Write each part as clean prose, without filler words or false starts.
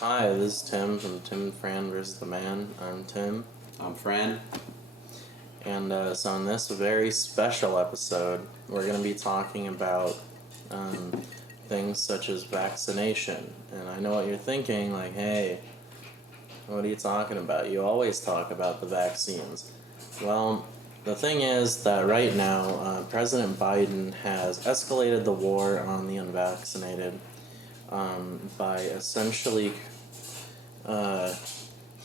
Hi, this is Tim from Tim and Fran versus the Man. I'm Tim, I'm Fran. and so in this very special episode, we're going to be talking about um, things such as vaccination. And I know what you're thinking, like, hey, what are you talking about? You always talk about the vaccines. Well, the thing is that right now, President Biden has escalated the war on the unvaccinated by essentially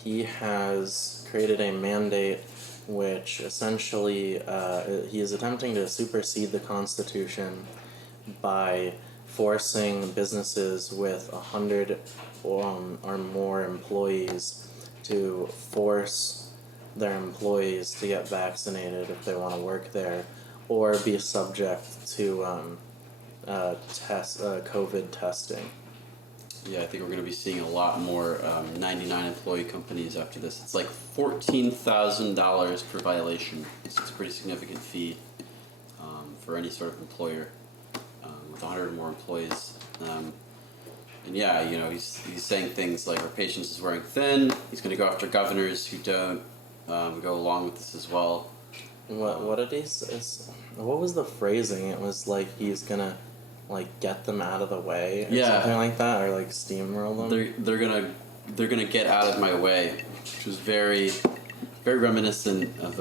he has created a mandate which essentially he is attempting to supersede the Constitution by forcing businesses with 100 or more employees to force their employees to get vaccinated if they want to work there, or be subject to COVID testing. Yeah, I think we're going to be seeing a lot more 99 employee companies after this. It's like $14,000 per violation. It's a pretty significant fee for any sort of employer with 100 or more employees. And yeah, he's saying things like our patience is wearing thin. He's going to go after governors who don't go along with this as well. What did he say? What was the phrasing? It was like he's gonna get them out of the way or something like that, or like steamroll them. They're gonna get out of my way, which was very very reminiscent of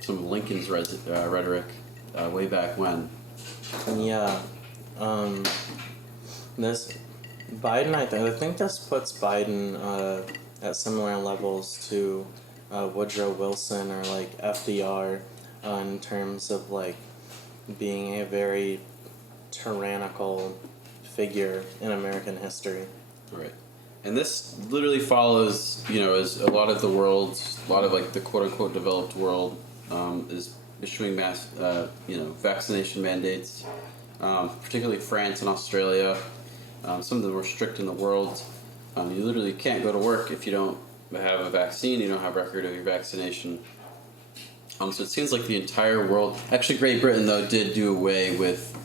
some of Lincoln's rhetoric way back when. Yeah, this Biden. I think this puts Biden at similar levels to Woodrow Wilson or like FDR in terms of like being a very tyrannical figure in American history. Right. And this literally follows, as a lot of the world, a lot of like the quote unquote developed world is issuing mass, vaccination mandates, particularly France and Australia. Some of the more strict in the world. You literally can't go to work if you don't have a vaccine, you don't have record of your vaccination. So it seems like the entire world, actually Great Britain though did do away with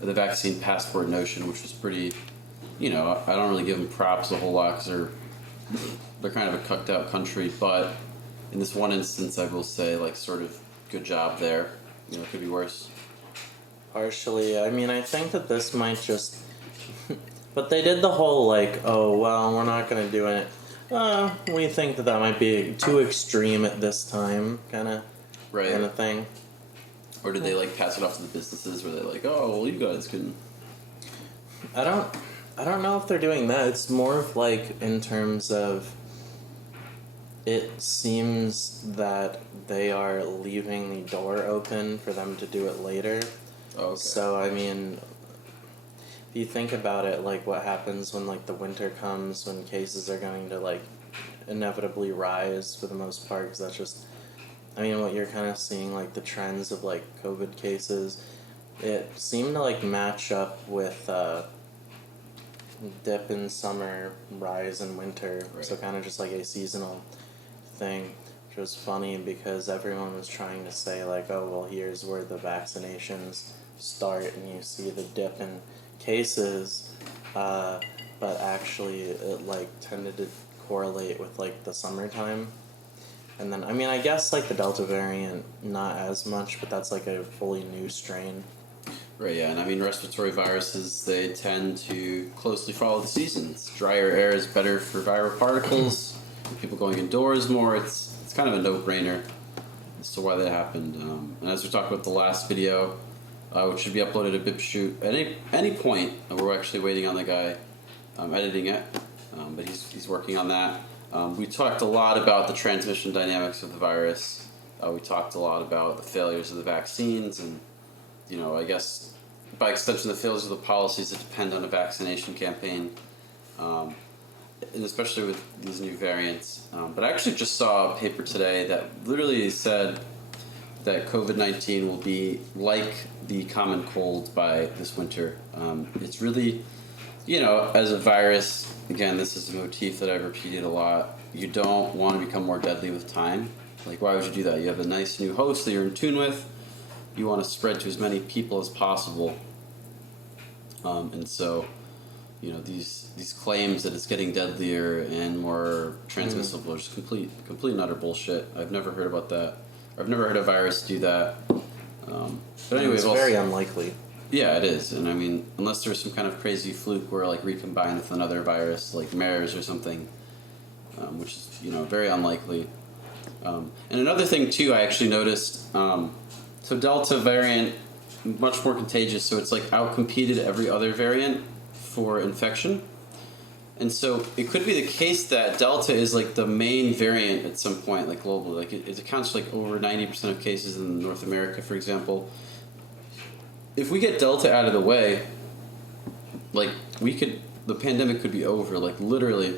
the vaccine passport notion, which was pretty, I don't really give them props a whole lot because they're kind of a cucked out country, but in this one instance I will say like sort of good job there. It could be worse. Partially, I mean, I think that this might just, but they did the whole like, oh well, we're not gonna do it. We think that might be too extreme at this time, kind of thing. Or did they like pass it off to the businesses where they're like, oh well, you guys can? I don't know if they're doing that. It's more of like in terms of. It seems that they are leaving the door open for them to do it later. Oh, okay. So I mean, if you think about it, like what happens when like the winter comes, when cases are going to like inevitably rise for the most part, because that's just, I mean, what you're kind of seeing, like the trends of like COVID cases, it seemed to like match up with dip in summer, rise in winter. Right. So kind of just like a seasonal thing, which was funny because everyone was trying to say like, oh well, here's where the vaccinations start, and you see the dip in cases, but actually it like tended to correlate with like the summertime. And then I mean, I guess like the Delta variant not as much, but that's like a fully new strain. Right, yeah, and I mean respiratory viruses, they tend to closely follow the seasons. Drier air is better for viral particles. People going indoors more, it's kind of a no-brainer as to why that happened. And as we talked about the last video, which should be uploaded to BitChute at any point, we're actually waiting on the guy editing it, but he's working on that. We talked a lot about the transmission dynamics of the virus. We talked a lot about the failures of the vaccines and, I guess by extension the failures of the policies that depend on a vaccination campaign. And especially with these new variants. But I actually just saw a paper today that literally said that COVID-19 will be like the common cold by this winter. It's really, as a virus, again, this is a motif that I've repeated a lot, you don't want to become more deadly with time. Like, why would you do that? You have a nice new host that you're in tune with. You want to spread to as many people as possible. And so these claims that it's getting deadlier and more transmissible are just complete and utter bullshit. I've never heard about that. I've never heard a virus do that. But anyway, it's very unlikely. Yeah, it is, and I mean, unless there's some kind of crazy fluke where like recombined with another virus like MERS or something, which is very unlikely. And another thing too, I actually noticed. So Delta variant much more contagious, so it's like outcompeted every other variant for infection. And so it could be the case that Delta is like the main variant at some point, like globally. Like it accounts for like over 90% of cases in North America, for example. If we get Delta out of the way, like the pandemic could be over, like literally,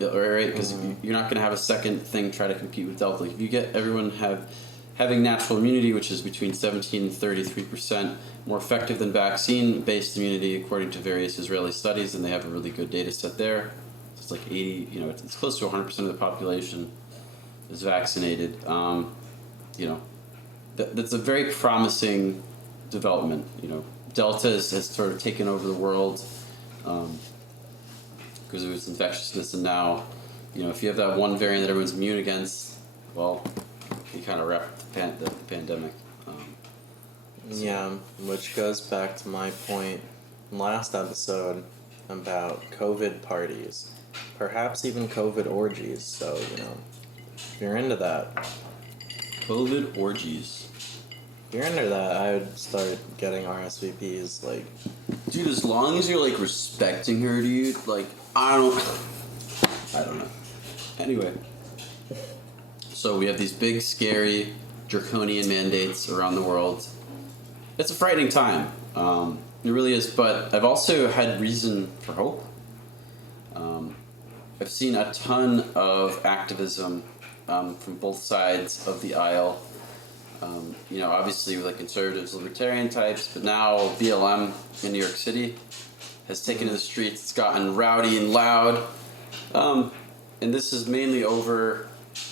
right? Because you're not going to have a second thing try to compete with Delta. Like if you get everyone having natural immunity, which is between 17 and 33% more effective than vaccine-based immunity, according to various Israeli studies, and they have a really good data set there. It's like 80, it's close to 100% of the population is vaccinated. That's a very promising development. Delta has sort of taken over the world because of its infectiousness, and now, if you have that one variant that everyone's immune against, well, you kind of wrap the pandemic. Yeah, which goes back to my point last episode about COVID parties, perhaps even COVID orgies. So, if you're into that. COVID orgies. If you're into that, I would start getting RSVPs, like... Dude, as long as you're, like, respecting her, dude, like, I don't know. Anyway. So we have these big, scary, draconian mandates around the world. It's a frightening time. It really is, but I've also had reason for hope. I've seen a ton of activism from both sides of the aisle. Obviously with like conservatives, libertarian types, but now BLM in New York City has taken to the streets. It's gotten rowdy and loud. And this is mainly over,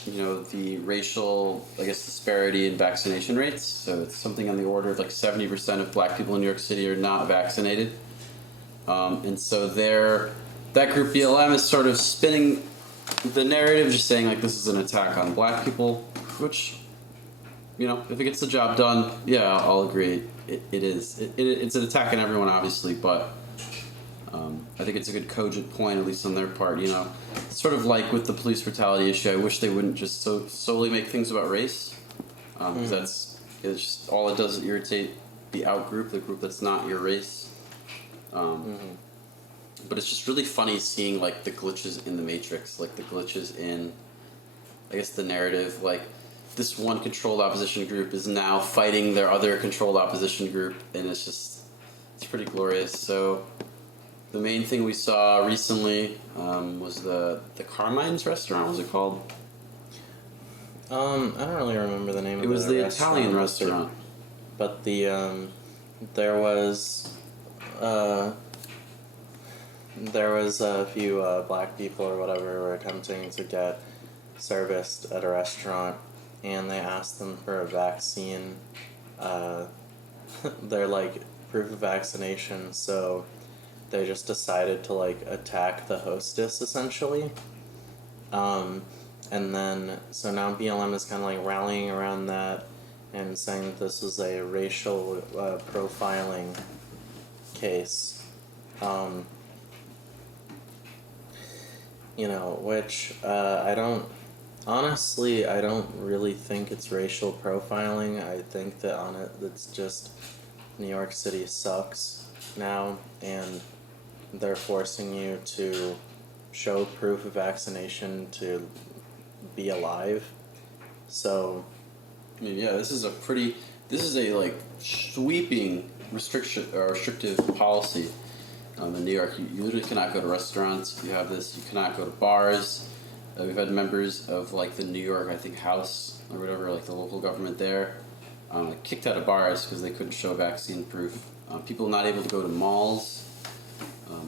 the racial, disparity in vaccination rates. So it's something on the order of like 70% of black people in New York City are not vaccinated. And so that group BLM is sort of spinning the narrative, just saying like this is an attack on black people, which, if it gets the job done, yeah, I'll agree. It is. It's an attack on everyone, obviously, but I think it's a good cogent point, at least on their part. It's sort of like with the police brutality issue. I wish they wouldn't just solely make things about race, because it's just all it does is irritate the out-group, the group that's not your race. But it's just really funny seeing like the glitches in the matrix, like the glitches in, the narrative. Like this one controlled opposition group is now fighting their other controlled opposition group, and it's pretty glorious. So the main thing we saw recently was the Carmine's restaurant. What was it called? I don't really remember the name of it. It was the Italian restaurant. But there was a few black people or whatever who were attempting to get serviced at a restaurant, and they asked them for a vaccine. They're like proof of vaccination, so they just decided to like attack the hostess essentially. And then so now BLM is kind of like rallying around that and saying that this is a racial profiling case. Which I don't really think it's racial profiling. I think that it's just New York City sucks now, and they're forcing you to show proof of vaccination to be alive. So, yeah, this is a like sweeping restrictive policy. In New York, you literally cannot go to restaurants. You have this. You cannot go to bars. We've had members of like the New York, I think, House or whatever, like the local government there, kicked out of bars because they couldn't show vaccine proof. People not able to go to malls,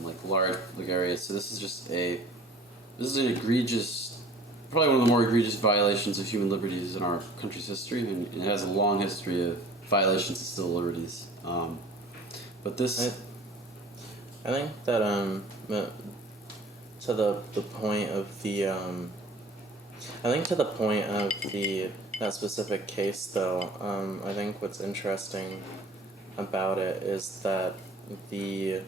like large areas. So this is an egregious, probably one of the more egregious violations of human liberties in our country's history, and it has a long history of violations of civil liberties. But this. I think that to the point of the I think to the point of the that specific case though, I think what's interesting about it is that the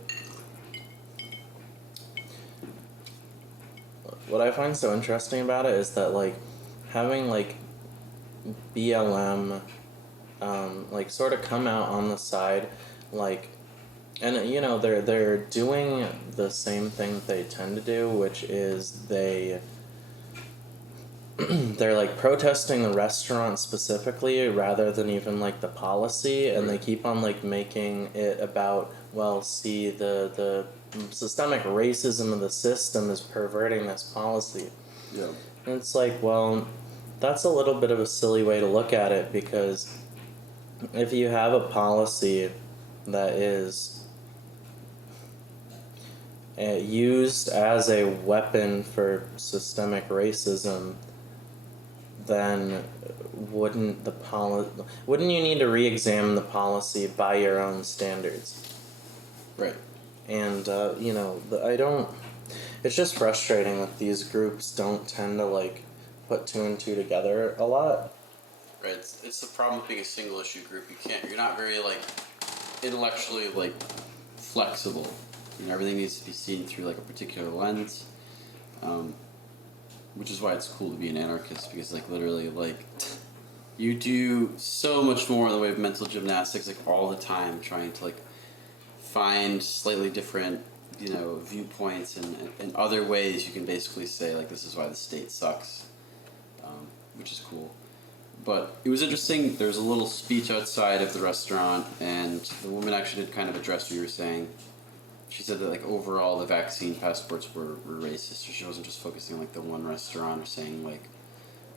what I find so interesting about it is that like having like BLM like sort of come out on the side like and you know they're doing the same thing that they tend to do, which is they're like protesting the restaurant specifically rather than even like the policy, and they keep on like making it about, well, see, the systemic racism of the system is perverting this policy. Yeah. And it's like, well, that's a little bit of a silly way to look at it, because if you have a policy that is used as a weapon for systemic racism, then wouldn't you need to re-examine the policy by your own standards? Right. And I don't. It's just frustrating that these groups don't tend to like put two and two together a lot. Right. It's the problem with being a single issue group. You're not very like intellectually like flexible. You know, everything needs to be seen through like a particular lens. Which is why it's cool to be an anarchist, because like literally like you do so much more in the way of mental gymnastics like all the time, trying to like find slightly different, you know, viewpoints and other ways you can basically say like this is why the state sucks, which is cool. But it was interesting. There was a little speech outside of the restaurant, and the woman actually did kind of address what you were saying. She said that like overall the vaccine passports were racist. So she wasn't just focusing on like the one restaurant or saying like,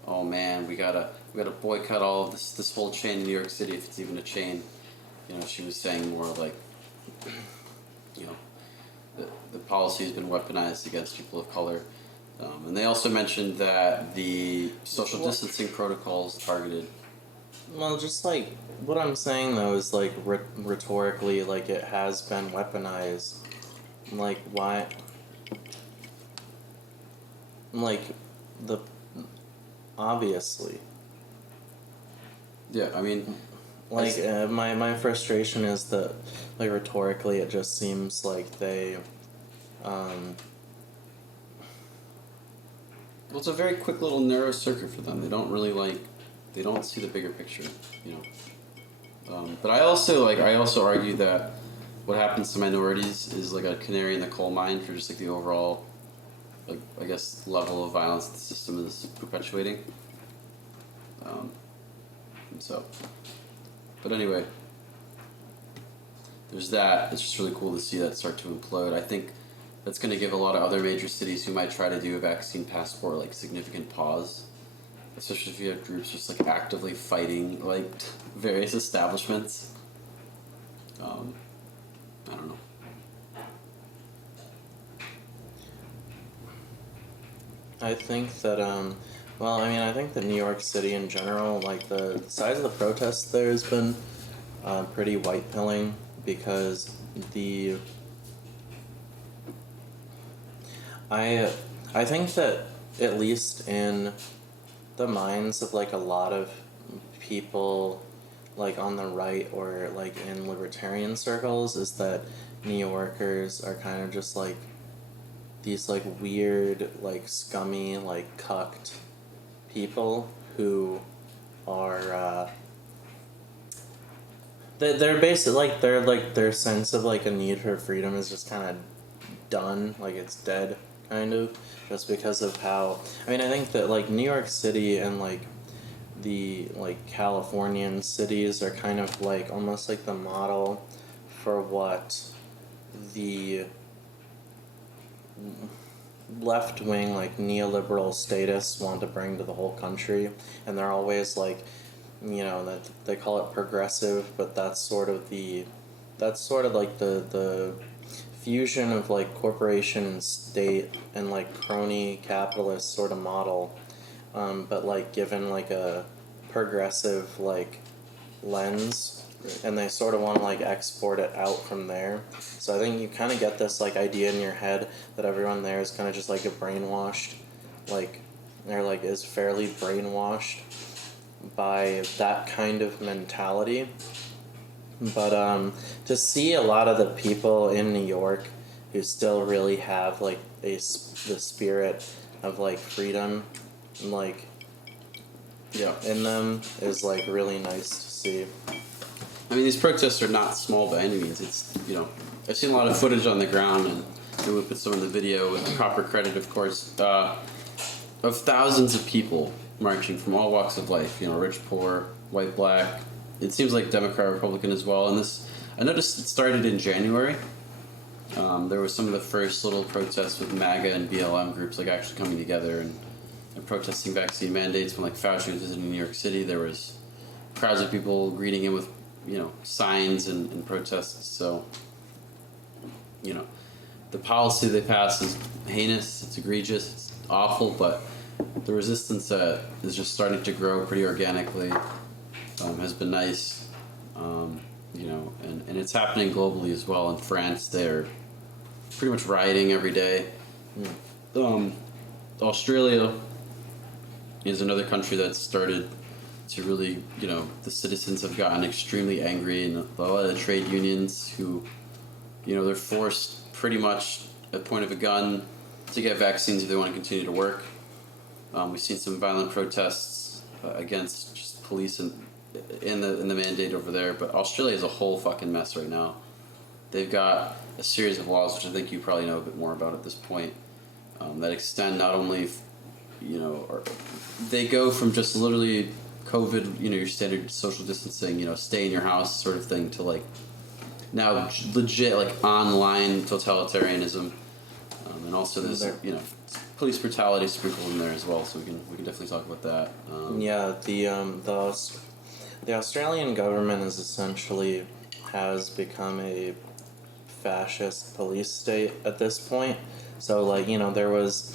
oh man, we gotta boycott all of this whole chain in New York City if it's even a chain. You know, she was saying more like, you know, the policy has been weaponized against people of color. And they also mentioned that the social distancing protocols targeted. Well, just like what I'm saying though is like rhetorically, like it has been weaponized. Like why? Like the obviously. Yeah, I mean, Like my frustration is that like rhetorically it just seems like they um well, it's a very quick little narrow circuit for them. They don't really like, they don't see the bigger picture, you know. But I also argue that what happens to minorities is like a canary in the coal mine for just like the overall, like I guess, level of violence the system is perpetuating. And so, but anyway, there's that. It's just really cool to see that start to implode. I think that's going to give a lot of other major cities who might try to do a vaccine passport like significant pause, especially if you have groups just like actively fighting like various establishments. I don't know. I think that well, I mean, I think that New York City in general, like the size of the protests there has been pretty white pilling, because the I I think that at least in the minds of like a lot of people like on the right or like in libertarian circles is that New Yorkers are kind of just like these like weird like scummy like cucked people who are they're basically like their sense of like a need for freedom is just kind of done, like it's dead kind of, just because of how I mean I think that like New York City and like the like Californian cities are kind of like almost like the model for what the left wing like neoliberal statists want to bring to the whole country, and they're always like, you know, that they call it progressive, but that's sort of like the fusion of like corporation and state and like crony capitalist sort of model, but like given like a progressive like lens. and they sort of want to like export it out from there. So I think you kind of get this like idea in your head that everyone there is kind of just like a brainwashed, like, or like is fairly brainwashed by that kind of mentality. But to see a lot of the people in New York who still really have like the spirit of like freedom, and, like, Yeah. in them is like really nice to see. I mean, these protests are not small by any means. It's, I've seen a lot of footage on the ground, and we'll put some in the video with proper credit, of course, of thousands of people marching from all walks of life, rich, poor, white, black. It seems like Democrat, Republican as well. And I noticed it started in January. There was some of the first little protests with MAGA and BLM groups like actually coming together and protesting vaccine mandates. When like Fauci was in New York City, there was crowds of people greeting him with signs and protests. So the policy they pass is heinous, it's egregious, it's awful, but the resistance that is just starting to grow pretty organically has been nice. And it's happening globally as well. In France, they're pretty much rioting every day. Australia is another country that's started to really, the citizens have gotten extremely angry, and a lot of the trade unions who, they're forced pretty much at point of a gun to get vaccines if they want to continue to work. We've seen some violent protests against just police and in the mandate over there, but Australia is a whole fucking mess right now. They've got a series of laws, which I think you probably know a bit more about at this point, that extend not only, they go from just literally COVID, your standard social distancing, stay in your house sort of thing, to like now legit like online totalitarianism, and also there's police brutality sprinkled in there as well. So we can definitely talk about that. The Australian government is essentially has become a fascist police state at this point. So like there was,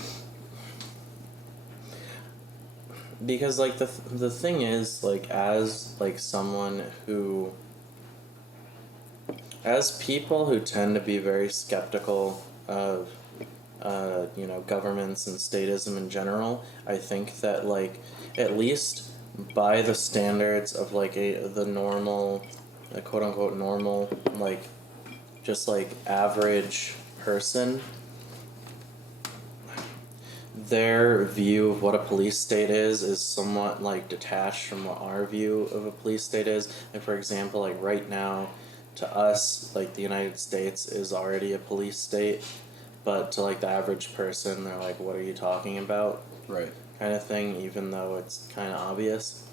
because like the thing is, like, as like someone who, as people who tend to be very skeptical of governments and statism in general, I think that like at least by the standards of like the normal, like quote unquote normal, like just like average person, their view of what a police state is somewhat like detached from what our view of a police state is. Like, for example, like right now, to us, like the United States is already a police state, but to like the average person, they're like, what are you talking about? Right. Kind of thing, even though it's kind of obvious.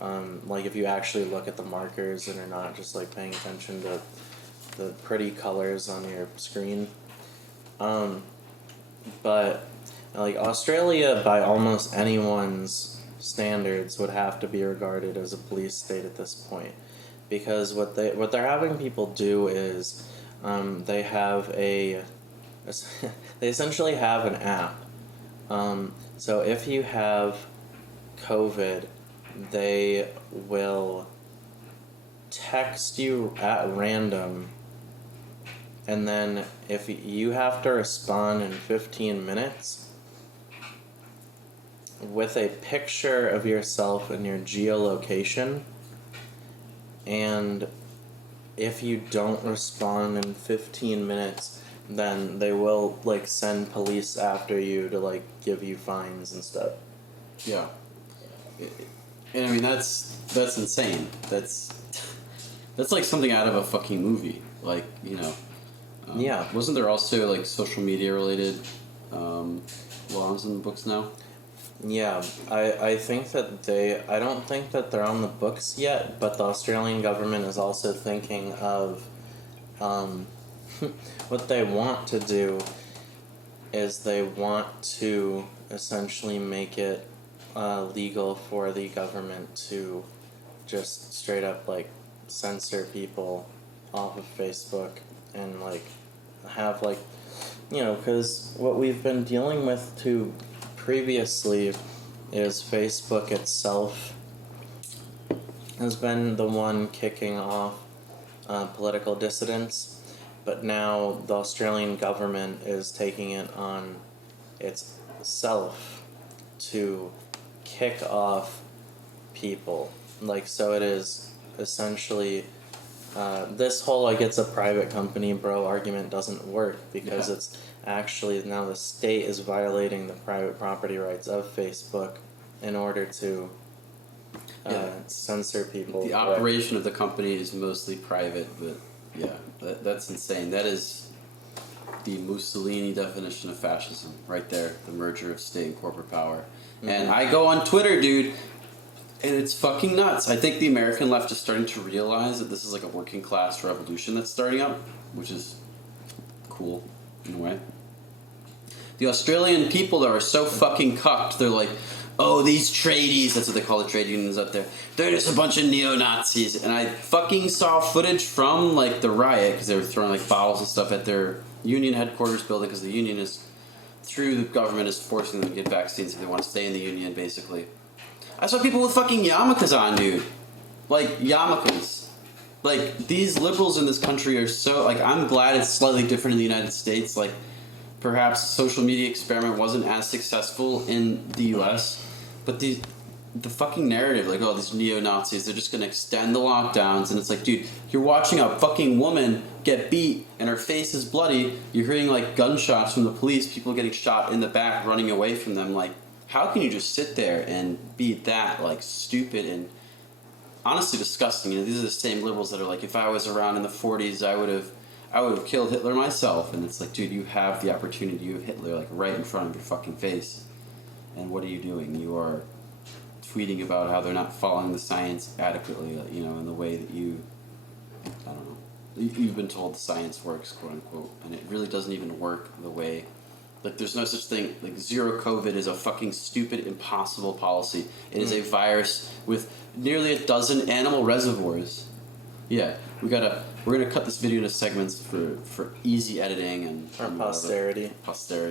Like if you actually look at the markers and are not just like paying attention to the pretty colors on your screen. But like Australia, by almost anyone's standards, would have to be regarded as a police state at this point, because what they're having people do is they have they essentially have an app. So if you have COVID, they will text you at random, and then if you have to respond in 15 minutes with a picture of yourself and your geolocation, and if you don't respond in 15 minutes, then they will like send police after you to like give you fines and stuff. Yeah. And I mean that's insane. That's like something out of a fucking movie. Like, Yeah. Wasn't there also like social media related laws in the books now? Yeah, I think that I don't think that they're on the books yet, but the Australian government is also thinking of, what they want to do is they want to essentially make it legal for the government to just straight up like censor people off of Facebook, and like have like, because what we've been dealing with too previously is Facebook itself has been the one kicking off political dissidents, but now the Australian government is taking it on itself to kick off people. Like, so it is essentially this whole like it's a private company bro argument doesn't work because Yeah. it's actually now the state is violating the private property rights of Facebook in order to censor people. The operation of the company is mostly private, but yeah, that's insane. That is the Mussolini definition of fascism, right there. The merger of state and corporate power. Mm-hmm. And I go on Twitter, dude, and it's fucking nuts. I think the American left is starting to realize that this is like a working class revolution that's starting up, which is cool in a way. The Australian people that are so fucking cucked, they're like, oh, these tradies, that's what they call the trade unions out there, they're just a bunch of neo-Nazis. And I fucking saw footage from, like, the riot, because they were throwing, like, bottles and stuff at their union headquarters building, because the union is, through the government, is forcing them to get vaccines if they want to stay in the union, basically. I saw people with fucking yarmulkes on, dude. Like, yarmulkes. Like, these liberals in this country are so, like, I'm glad it's slightly different in the United States, like, perhaps social media experiment wasn't as successful in the US, but the fucking narrative, like, oh, these neo-Nazis, they're just gonna extend the lockdowns, and it's like, dude, you're watching a fucking woman get beat, and her face is bloody, you're hearing, like, gunshots from the police, people getting shot in the back, running away from them, like, how can you just sit there and be that, like, stupid and honestly disgusting? You know, these are the same liberals that are like, if I was around in the 40s, I would have killed Hitler myself. And it's like, dude, you have the opportunity. You have Hitler, like, right in front of your fucking face. And what are you doing? You are tweeting about how they're not following the science adequately, you know, in the way that you, I don't know, you've been told the science works, quote unquote. And it really doesn't even work the way, like, there's no such thing. Like, zero COVID is a fucking stupid, impossible policy. It is a virus with nearly a dozen animal reservoirs. Yeah, we're gonna cut this video into segments for easy editing and posterity.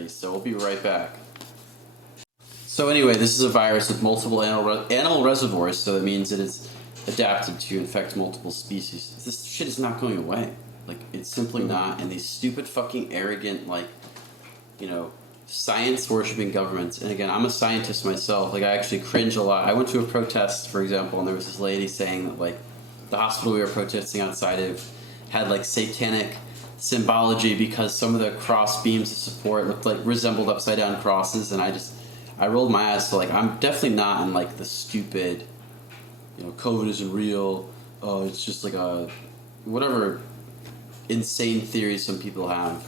So we'll be right back. So anyway, this is a virus with multiple animal reservoirs, so that means it is adapted to infect multiple species. This shit is not going away. Like, it's simply not. And these stupid fucking arrogant, like, you know, science worshipping governments. And again, I'm a scientist myself. Like, I actually cringe a lot. I went to a protest, for example, and there was this lady saying that, like, the hospital we were protesting outside of had, like, satanic symbology because some of the cross beams of support looked like resembled upside down crosses, and I rolled my eyes. So, like, I'm definitely not in, like, the stupid, you know, COVID isn't real, it's just like a whatever insane theories some people have.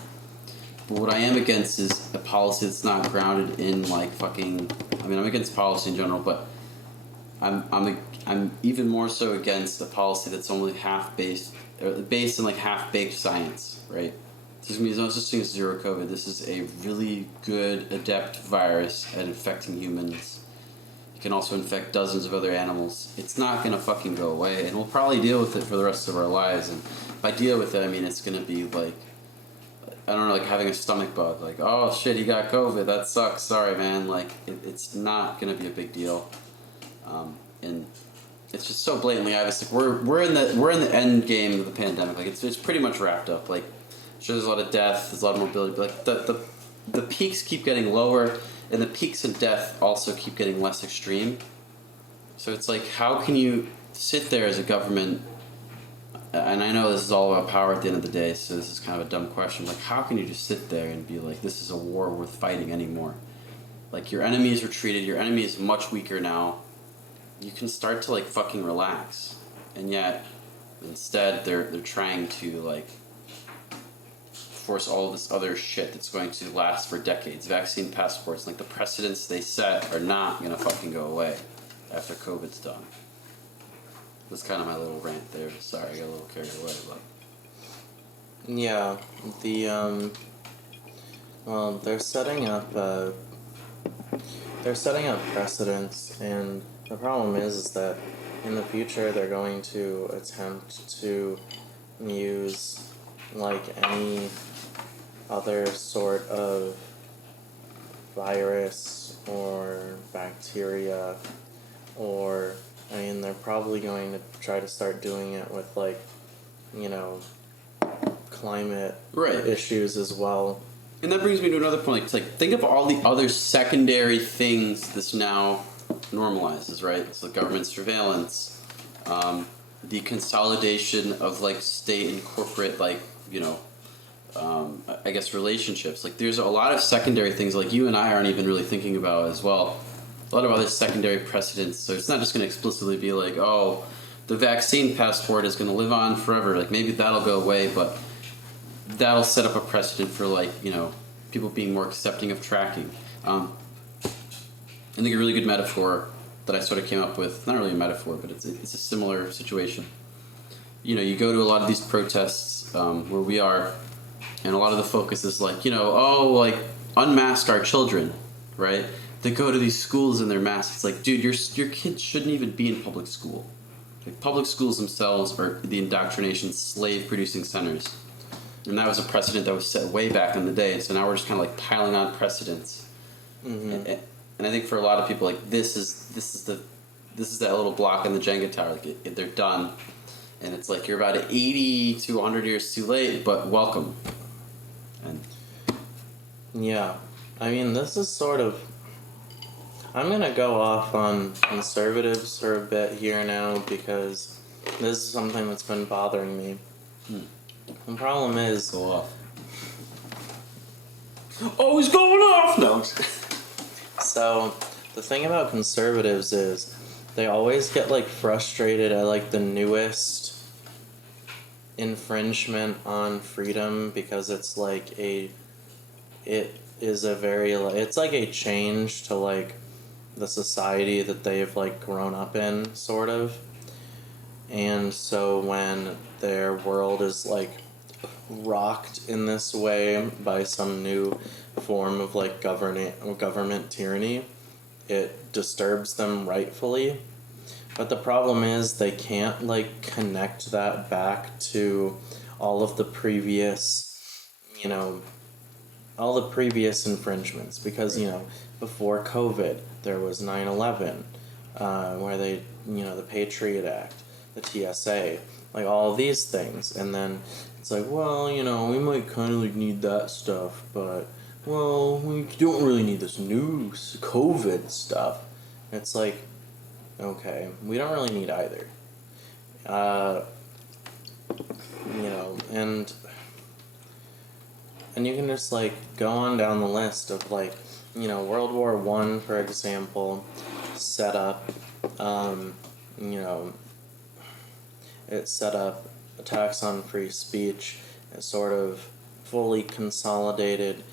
But what I am against is a policy that's not grounded in, like, fucking, I mean, I'm against policy in general, but I'm even more so against a policy that's only based in, like, half-baked science, right? There's no such thing as zero COVID. This is a really good, adept virus at infecting humans. It can also infect dozens of other animals. It's not gonna fucking go away, and we'll probably deal with it for the rest of our lives. And by deal with it, I mean it's gonna be like, I don't know, like having a stomach bug. Like, oh shit, he got COVID. That sucks. Sorry, man. Like, it's not gonna be a big deal. And it's just so blatantly obvious. Like, we're in the end game of the pandemic. Like, it's pretty much wrapped up. Like, sure, there's a lot of death, there's a lot of morbidity, but, like, the peaks keep getting lower, and the peaks of death also keep getting less extreme. So it's like, how can you sit there as a government? And I know this is all about power at the end of the day, so this is kind of a dumb question. Like, how can you just sit there and be like, this is a war worth fighting anymore? Like, your enemy is retreated, your enemy is much weaker now. You can start to, like, fucking relax. And yet, instead, they're trying to, like, force all of this other shit that's going to last for decades. Vaccine passports, like, the precedents they set are not gonna fucking go away after COVID's done. That's kind of my little rant there. Sorry, I got a little carried away, but... Yeah, well, they're setting up precedents, and the problem is that in the future they're going to attempt to use, like, any other sort of virus or bacteria or I mean, they're probably going to try to start doing it with, like, you know, climate Right. issues as well. And that brings me to another point. It's like, think of all the other secondary things this now normalizes, right? So government surveillance, the consolidation of like state and corporate, like, I guess relationships. Like, there's a lot of secondary things like you and I aren't even really thinking about as well. A lot of other secondary precedents. So it's not just going to explicitly be like, oh, the vaccine passport is going to live on forever. Like, maybe that'll go away, but that'll set up a precedent for, like, people being more accepting of tracking. I think a really good metaphor that I sort of came up with, not really a metaphor, but it's a similar situation. You go to a lot of these protests where we are, and a lot of the focus is like, like, unmask our children, right? They go to these schools in their masks. It's like, dude, your kids shouldn't even be in public school. Like, public schools themselves are the indoctrination slave-producing centers. And that was a precedent that was set way back in the day. So now we're just kind of like piling on precedents. Mm-hmm. And I think for a lot of people, like, this is that little block in the Jenga tower. Like, they're done, and it's like you're about 80 to 100 years too late, but welcome. And yeah, I mean, this is sort of. I'm gonna go off on conservatives for a bit here now because this is something that's been bothering me. The problem is. Go off. Oh, he's going off! No. So, the thing about conservatives is they always get, like, frustrated at, like, the newest infringement on freedom because it's, like, it's, like, a change to, like, the society that they've, like, grown up in, sort of. And so when their world is, like, rocked in this way by some new form of, like, government tyranny, it disturbs them rightfully. But the problem is they can't, like, connect that back to all of the previous infringements because, before COVID there was 9/11, where they, the Patriot Act, the TSA, like, all of these things, and then it's like, well, we might kind of, like, need that stuff, but, well, we don't really need this new COVID stuff. It's like, okay, we don't really need either. And you can just, like, go on down the list of, like, World War I, for example, set up, it set up attacks on free speech. It sort of fully consolidated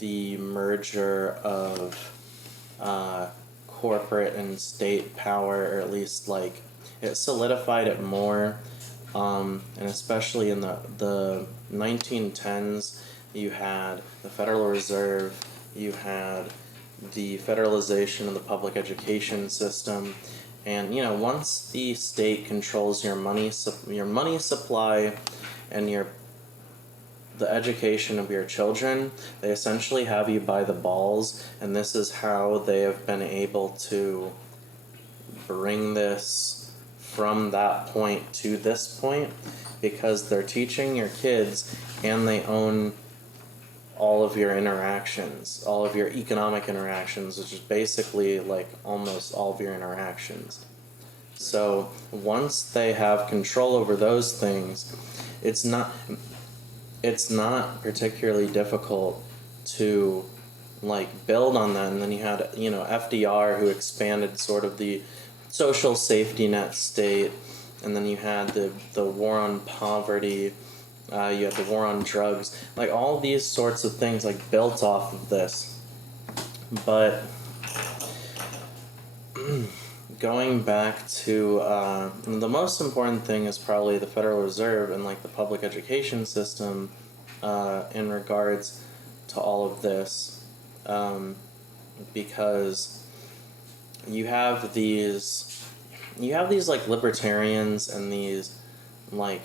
the merger of corporate and state power, or at least, like, it solidified it more, and especially in the 1910s, you had the Federal Reserve, you had the federalization of the public education system, and, once the state controls your money supply and the education of your children, they essentially have you by the balls, and this is how they have been able to bring this from that point to this point, because they're teaching your kids and they own all of your interactions, all of your economic interactions, which is basically, like, almost all of your interactions. So once they have control over those things, it's not particularly difficult to, like, build on that. And then you had, FDR, who expanded sort of the social safety net state, and then you had the war on poverty, you had the war on drugs, like, all these sorts of things, like, built off of this. But going back to the most important thing is probably the Federal Reserve and, like, the public education system in regards to all of this, because you have these like libertarians and these, like,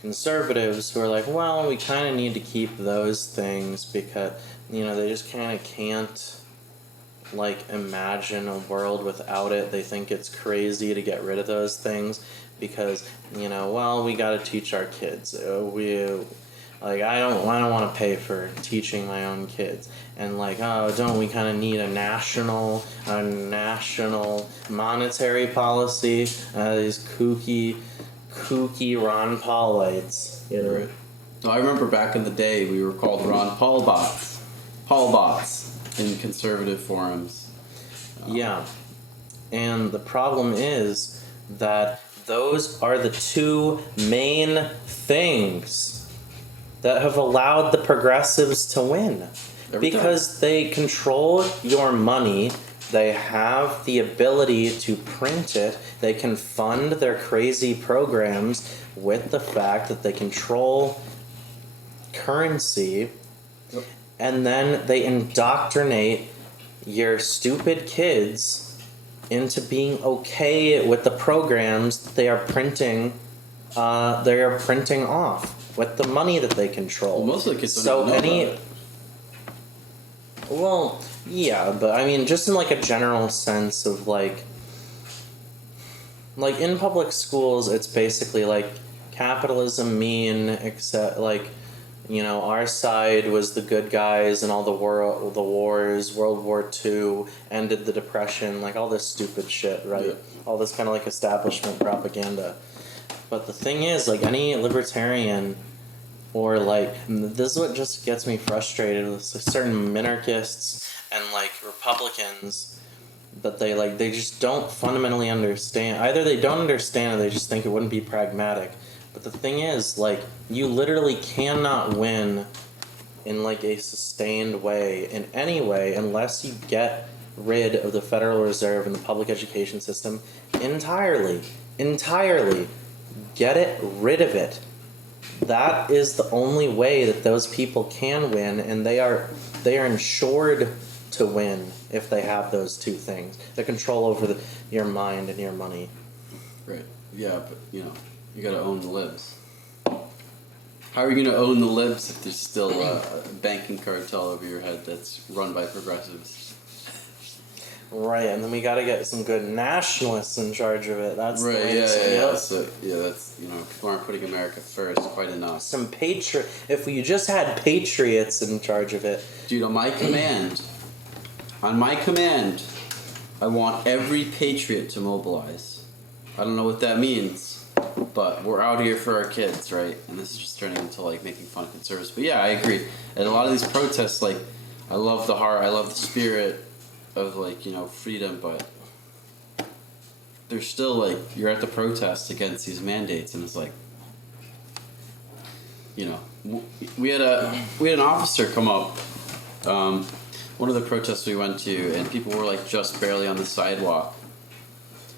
conservatives who are like, well, we kind of need to keep those things because, they just kind of can't like imagine a world without it. They think it's crazy to get rid of those things because, well, we got to teach our kids. I don't want to pay for teaching my own kids. And like, oh, don't we kind of need a national monetary policy? These kooky Ron Paulites, Right. No, I remember back in the day we were called Ron Paul bots. Paul bots in conservative forums. Yeah. And the problem is that those are the two main things that have allowed the progressives to win. Because they control your money, they have the ability to print it, they can fund their crazy programs with the fact that they control currency, and then they indoctrinate your stupid kids into being okay with the programs that they are printing off with the money that they control. Well, most of the kids don't even know about it. Well, yeah, but I mean, just in like a general sense of like in public schools, it's basically like capitalism except like, our side was the good guys and all the wars, World War II, ended the Depression, like all this stupid shit, right? Yeah. All this kind of like establishment propaganda. But the thing is, like any libertarian, or like, this is what just gets me frustrated with certain minarchists and like Republicans, that they just don't fundamentally understand. Either they don't understand or they just think it wouldn't be pragmatic. But the thing is, like, you literally cannot win in like a sustained way, in any way, unless you get rid of the Federal Reserve and the public education system entirely. Get it rid of it. That is the only way that those people can win, and they are insured to win if they have those two things: the control over your mind and your money. Right. Yeah, but you gotta own the libs. How are you gonna own the libs if there's still a banking cartel over your head that's run by progressives? Right, and then we gotta get some good nationalists in charge of it. That's right. The way Yeah. So that's people aren't putting America first quite enough. If we just had patriots in charge of it, dude. On my command, I want every patriot to mobilize. I don't know what that means, but we're out here for our kids, right? And this is just turning into like making fun of conservatives. But yeah, I agree. And a lot of these protests, like, I love the heart, I love the spirit of like freedom, but they're still like, you're at the protest against these mandates, and it's like, we had an officer come up, one of the protests we went to, and people were like just barely on the sidewalk,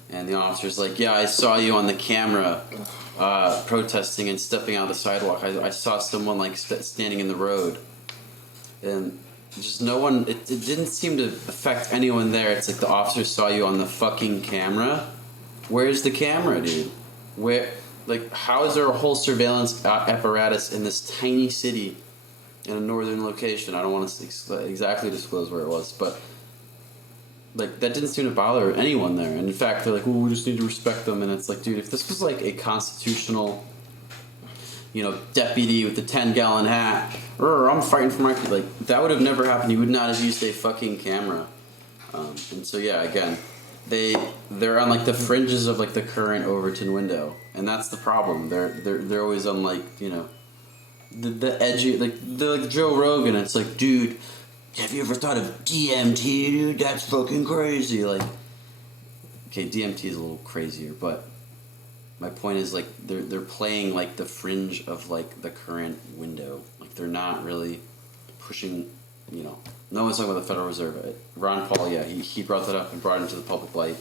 and the officer's like, yeah, I saw you on the camera protesting and stepping out the sidewalk. I saw someone like standing in the road, and just no one, it didn't seem to affect anyone there. It's like the officer saw you on the fucking camera. Where's the camera, dude? How is there a whole surveillance apparatus in this tiny city in a northern location? I don't want to exactly disclose where it was, but like that didn't seem to bother anyone there. And in fact, they're like, well, we just need to respect them. And it's like, dude, if this was like a constitutional deputy with a 10-gallon hat, I'm fighting for my people, like, that would have never happened. You would not have used a fucking camera. And so yeah, again, they're on like the fringes of like the current Overton window, and that's the problem. They're always on like the edgy, like they're like Joe Rogan. It's like, dude, have you ever thought of DMT, dude? That's fucking crazy. Like, okay, DMT is a little crazier, but my point is, like, they're playing like the fringe of like the current window. Like, they're not really pushing. No one's talking about the Federal Reserve. Ron Paul, yeah, he brought that up and brought it into the public light.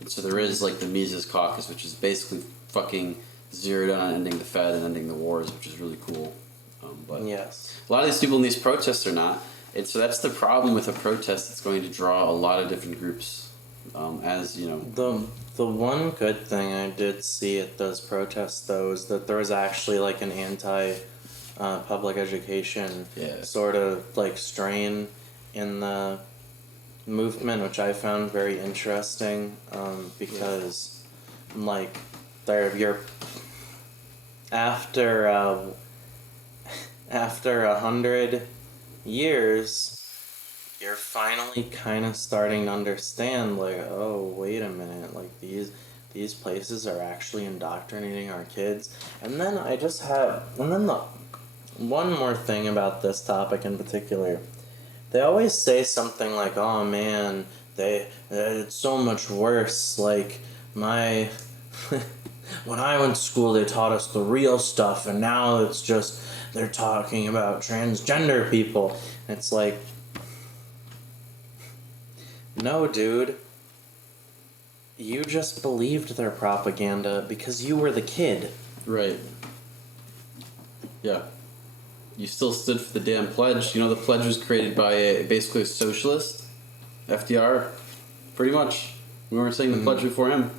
And so there is like the Mises Caucus, which is basically fucking zeroed in on ending the Fed and ending the wars, which is really cool. But yes, a lot of these people in these protests are not. And so that's the problem with a protest. It's going to draw a lot of different groups, as The one good thing I did see at those protests, though, is that there was actually like an public education sort of like strain in the movement, which I found very interesting, because, like, you're after after 100 years, you're finally kind of starting to understand, like, oh, wait a minute, like these places are actually indoctrinating our kids. And then the one more thing about this topic in particular. They always say something like, "Oh man, it's so much worse." Like my, when I went to school, they taught us the real stuff, and now it's just they're talking about transgender people. It's like, no, dude. You just believed their propaganda because you were the kid. Right. Yeah. You still stood for the damn pledge. You know, the pledge was created by basically a socialist, FDR, pretty much. We were saying the pledge before him.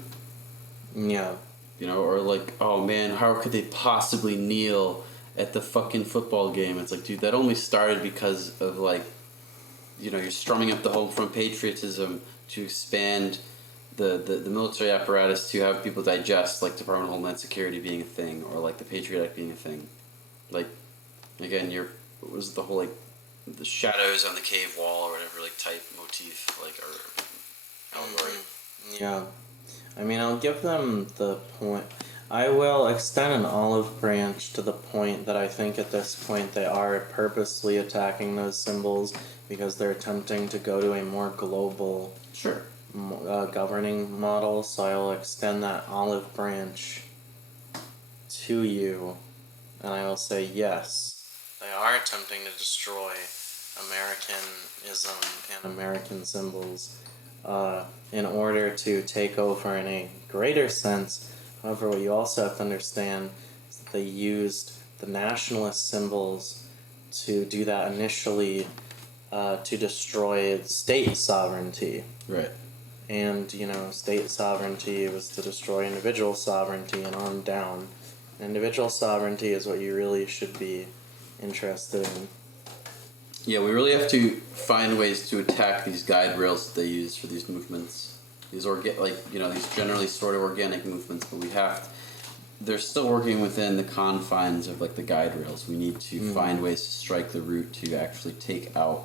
Yeah. You know, or like, oh man, how could they possibly kneel at the fucking football game? It's like, dude, that only started because of like, you know, you're strumming up the home front patriotism to expand the military apparatus to have people digest like Department of Homeland Security being a thing or like the Patriot Act being a thing. Like, again, what was the whole like the shadows on the cave wall or whatever like type motif like or allegory. Yeah. I mean, I'll give them the point. I will extend an olive branch to the point that I think at this point they are purposely attacking those symbols because they're attempting to go to a more global Sure. governing model. So I will extend that olive branch to you, and I will say yes, they are attempting to destroy Americanism and American symbols in order to take over in a greater sense. However, what you also have to understand is that they used the nationalist symbols to do that initially to destroy state sovereignty. Right. And, state sovereignty was to destroy individual sovereignty and on down. Individual sovereignty is what you really should be interested in. Yeah, we really have to find ways to attack these guide rails that they use for these movements. These these generally sort of organic movements, but they're still working within the confines of like the guide rails. We need to find ways to strike the root to actually take out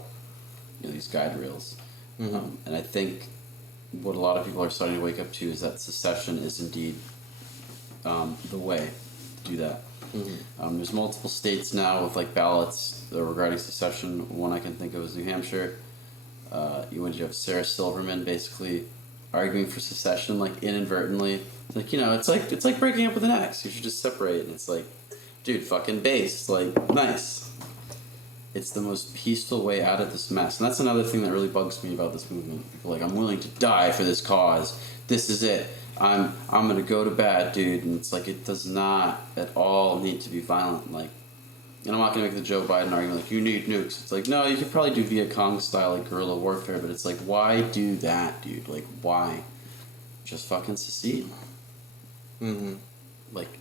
these guide rails. And I think what a lot of people are starting to wake up to is that secession is indeed the way to do that. There's multiple states now with like ballots regarding secession. One I can think of is New Hampshire. You have Sarah Silverman basically arguing for secession, like inadvertently. It's like it's like breaking up with an ex. You should just separate. And it's like, dude, fucking base. Like, nice. It's the most peaceful way out of this mess, and that's another thing that really bugs me about this movement. People are like, I'm willing to die for this cause. This is it. I'm gonna go to bat, dude. And it's like, it does not at all need to be violent. Like, and I'm not gonna make the Joe Biden argument like you need nukes. It's like, no, you could probably do Viet Cong style like guerrilla warfare, but it's like, why do that, dude? Like, why? Just fucking secede. Like,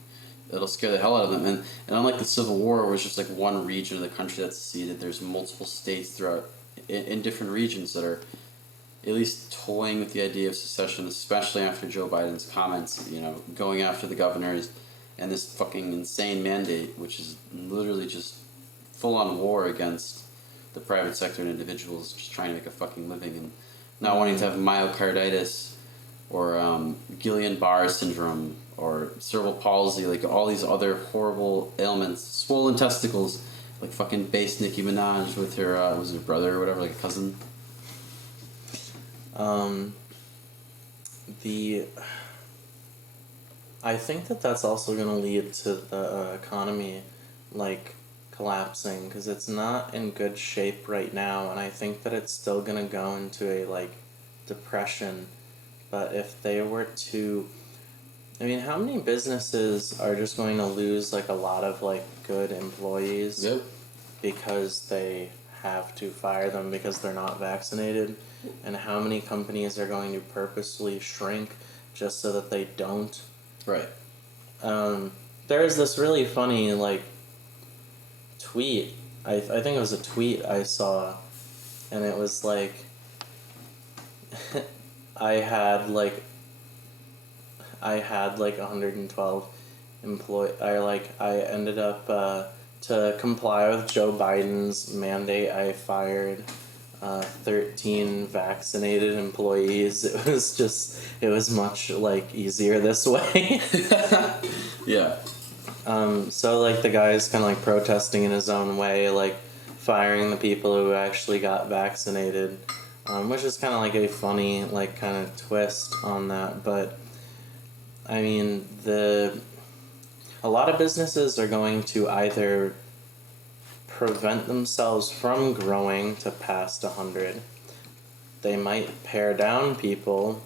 it'll scare the hell out of them. And unlike the Civil War, where it's just like one region of the country that's seceded, there's multiple states throughout in different regions that are at least toying with the idea of secession, especially after Joe Biden's comments, going after the governors and this fucking insane mandate, which is literally just full-on war against the private sector and individuals just trying to make a fucking living and not wanting to have myocarditis or Guillain-Barré syndrome or cerebral palsy, like all these other horrible ailments, swollen testicles, like fucking base Nicki Minaj with her, was her brother or whatever, like a cousin. I think that's also going to lead to the economy, like, collapsing, because it's not in good shape right now, and I think that it's still going to go into a, like, depression. But if they were to... I mean, how many businesses are just going to lose, like, a lot of, like, good employees? Yep. Because they have to fire them because they're not vaccinated? And how many companies are going to purposely shrink just so that they don't? Right. There is this really funny, like, tweet. I think it was a tweet I saw, and it was like, I had like I had like 112 I ended up to comply with Joe Biden's mandate. I fired 13 vaccinated employees. It was much like easier this way. Yeah. So like the guy's kind of like protesting in his own way, like firing the people who actually got vaccinated, which is kind of like a funny like kind of twist on that. But I mean, a lot of businesses are going to either prevent themselves from growing to past 100. They might pare down people.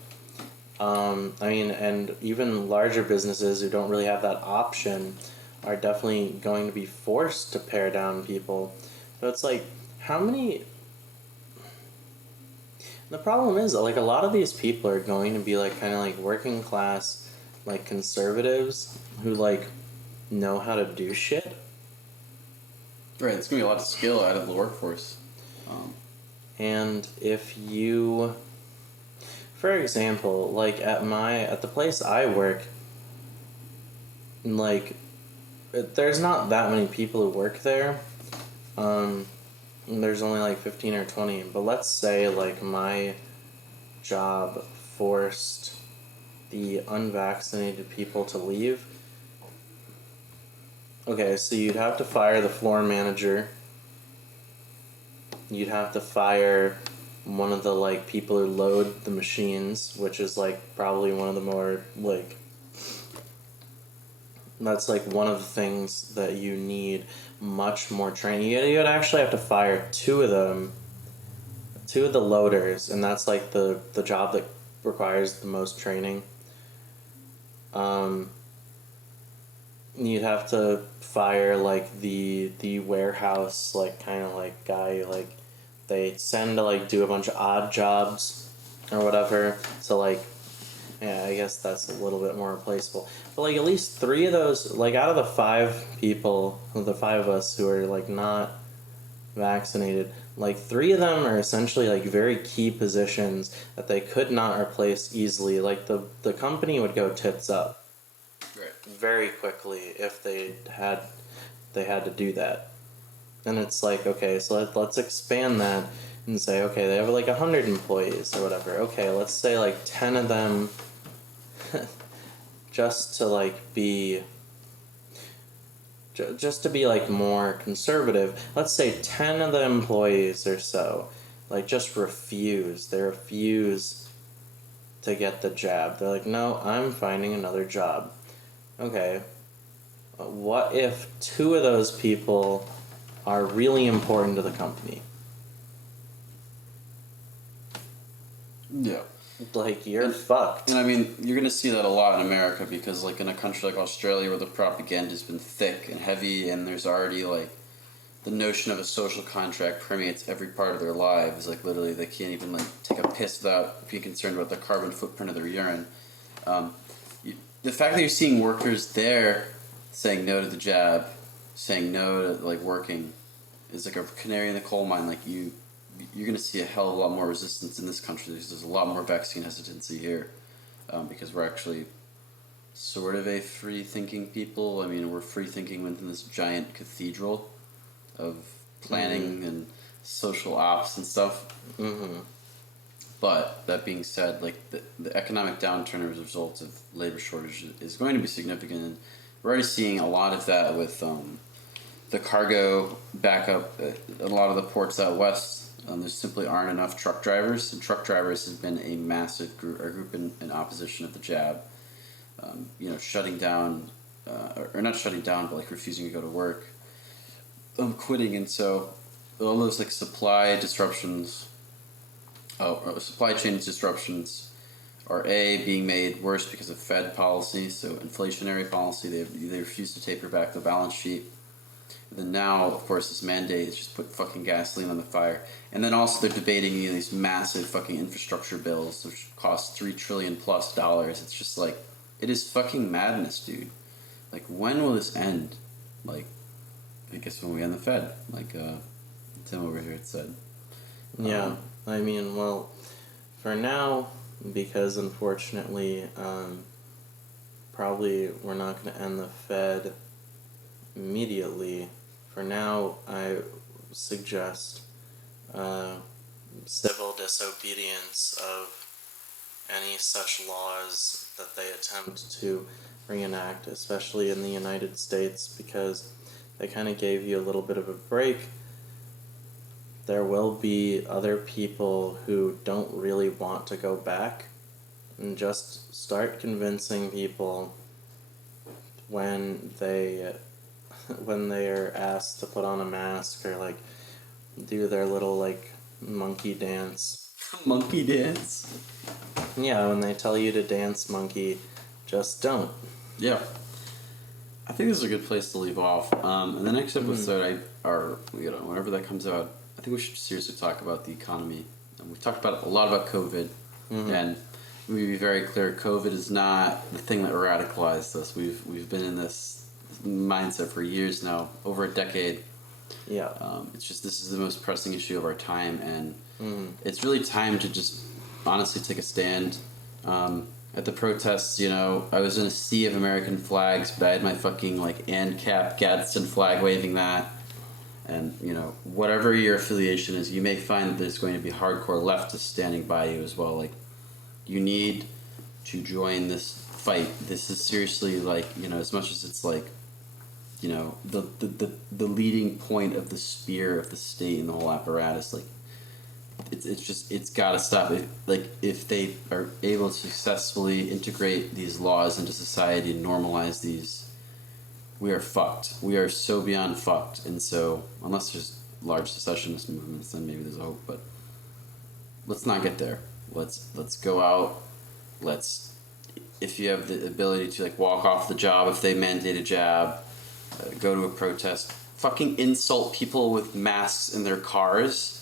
I mean, and even larger businesses who don't really have that option are definitely going to be forced to pare down people. So it's like, how many. The problem is, like, a lot of these people are going to be, like, kind of like working class, like, conservatives who, like, know how to do shit. Right, there's going to be a lot of skill out of the workforce. And if you. For example, like, at the place I work, like, there's not that many people who work there. There's only like 15 or 20, but let's say like my job forced the unvaccinated people to leave. Okay, so you'd have to fire the floor manager. You'd have to fire one of the like people who load the machines, which is like probably one of the more like that's like one of the things that you need much more training. You'd actually have to fire two of them, two of the loaders, and that's like the job that requires the most training. Um, you'd have to fire like the warehouse like kind of like guy like they send to like do a bunch of odd jobs or whatever. So like yeah, I guess that's a little bit more replaceable. But like at least three of those, like out of the five people, the five of us who are like not vaccinated, like three of them are essentially like very key positions that they could not replace easily. Like the company would go tits up very quickly if they had to do that. And it's like, okay, so let's expand that and say, okay, they have like 100 employees or whatever. Okay, let's say like 10 of them just to like be just to be like more conservative, let's say 10 of the employees or so like just refuse to get the jab. They're like, no, I'm finding another job. Okay, what if two of those people are really important to the company? Yeah. Like, you're fucked. And I mean, you're going to see that a lot in America because, like, in a country like Australia where the propaganda's been thick and heavy and there's already, like, the notion of a social contract permeates every part of their lives. Like, literally, they can't even, like, take a piss without being concerned about the carbon footprint of their urine. The fact that you're seeing workers there saying no to the jab, saying no to, like, working is like a canary in the coal mine. Like, you're going to see a hell of a lot more resistance in this country. There's a lot more vaccine hesitancy here because we're actually sort of a free-thinking people. I mean, we're free-thinking within this giant cathedral of planning and social ops and stuff. Mm-hmm. But that being said, like the economic downturn as a result of labor shortage is going to be significant. And we're already seeing a lot of that with the cargo backup at a lot of the ports out west. There simply aren't enough truck drivers, and truck drivers has been a massive group in opposition of the jab. Shutting down, or not shutting down, but like refusing to go to work, quitting, and so all those like supply chain disruptions are being made worse because of Fed policy, so inflationary policy. They refuse to taper back the balance sheet. And then now, of course, this mandate is just put fucking gasoline on the fire. And then also they're debating these massive fucking infrastructure bills, which cost $3 trillion plus. It's just like, it is fucking madness, dude. Like, when will this end? Like, I guess when we end the Fed, like Tim over here had said. Yeah, I mean, well, for now, because unfortunately, probably we're not going to end the Fed immediately. For now, I suggest civil disobedience of any such laws that they attempt to reenact, especially in the United States, because they kind of gave you a little bit of a break. There will be other people who don't really want to go back, and just start convincing people when they are asked to put on a mask or like do their little like monkey dance. Monkey dance. Yeah, when they tell you to dance monkey, just don't. Yeah. I think this is a good place to leave off. In the next episode, whenever that comes out, I think we should seriously talk about the economy. We've talked about a lot about COVID, and let me be very clear: COVID is not the thing that radicalized us. We've been in this mindset for years now, over a decade. Yeah. It's just this is the most pressing issue of our time, and it's really time to just honestly take a stand. At the protests, I was in a sea of American flags, but I had my fucking like ANCAP Gadsden flag waving that. And whatever your affiliation is, you may find that there's going to be hardcore leftists standing by you as well. Like, you need to join this fight. This is seriously like as much as it's like the leading point of the spear of the state and the whole apparatus. Like, it's got to stop. If they are able to successfully integrate these laws into society and normalize these, we are fucked. We are so beyond fucked. And so, unless there's large secessionist movements, then maybe there's a hope. But let's not get there. Let's go out. If you have the ability to like walk off the job, if they mandate a jab, go to a protest. Fucking insult people with masks in their cars.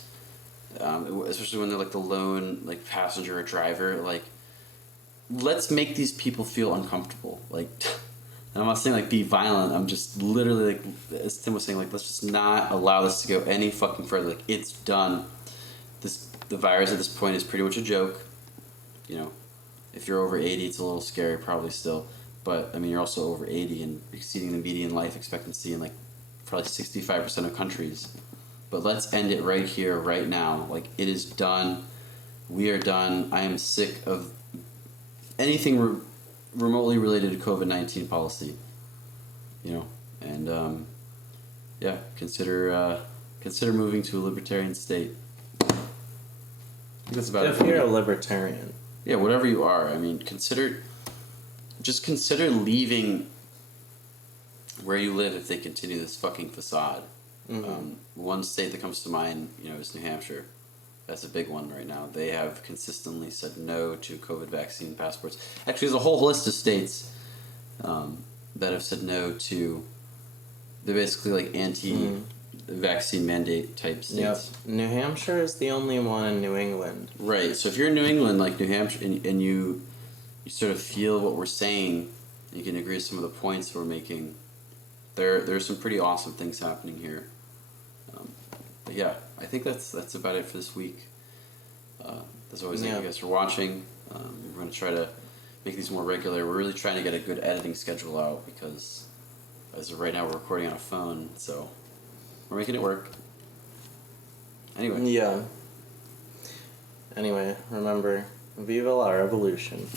Especially when they're like the lone like passenger or driver. Like, let's make these people feel uncomfortable. Like, I'm not saying like be violent. I'm just literally like, as Tim was saying, like, let's just not allow this to go any fucking further. Like, it's done. The virus at this point is pretty much a joke. If you're over 80, it's a little scary, probably still. But I mean, you're also over 80 and exceeding the median life expectancy in like probably 65% of countries. But let's end it right here, right now. Like, it is done. We are done. I am sick of anything remotely related to COVID-19 policy. And consider moving to a libertarian state. I think that's about it. If you're a libertarian. Yeah, whatever you are. I mean, consider leaving where you live if they continue this fucking facade. One state that comes to mind, is New Hampshire. That's a big one right now. They have consistently said no to COVID vaccine passports. Actually, there's a whole list of states that have said no to. They're basically like anti-vaccine mandate type states. Yep. New Hampshire is the only one in New England. Right. So if you're in New England, like New Hampshire, and you sort of feel what we're saying, you can agree with some of the points we're making. There's some pretty awesome things happening here. But yeah, I think that's about it for this week. As always, thank you guys for watching. We're going to try to make these more regular. We're really trying to get a good editing schedule out because as of right now we're recording on a phone, so we're making it work. Anyway. Yeah. Anyway, remember, viva la revolution.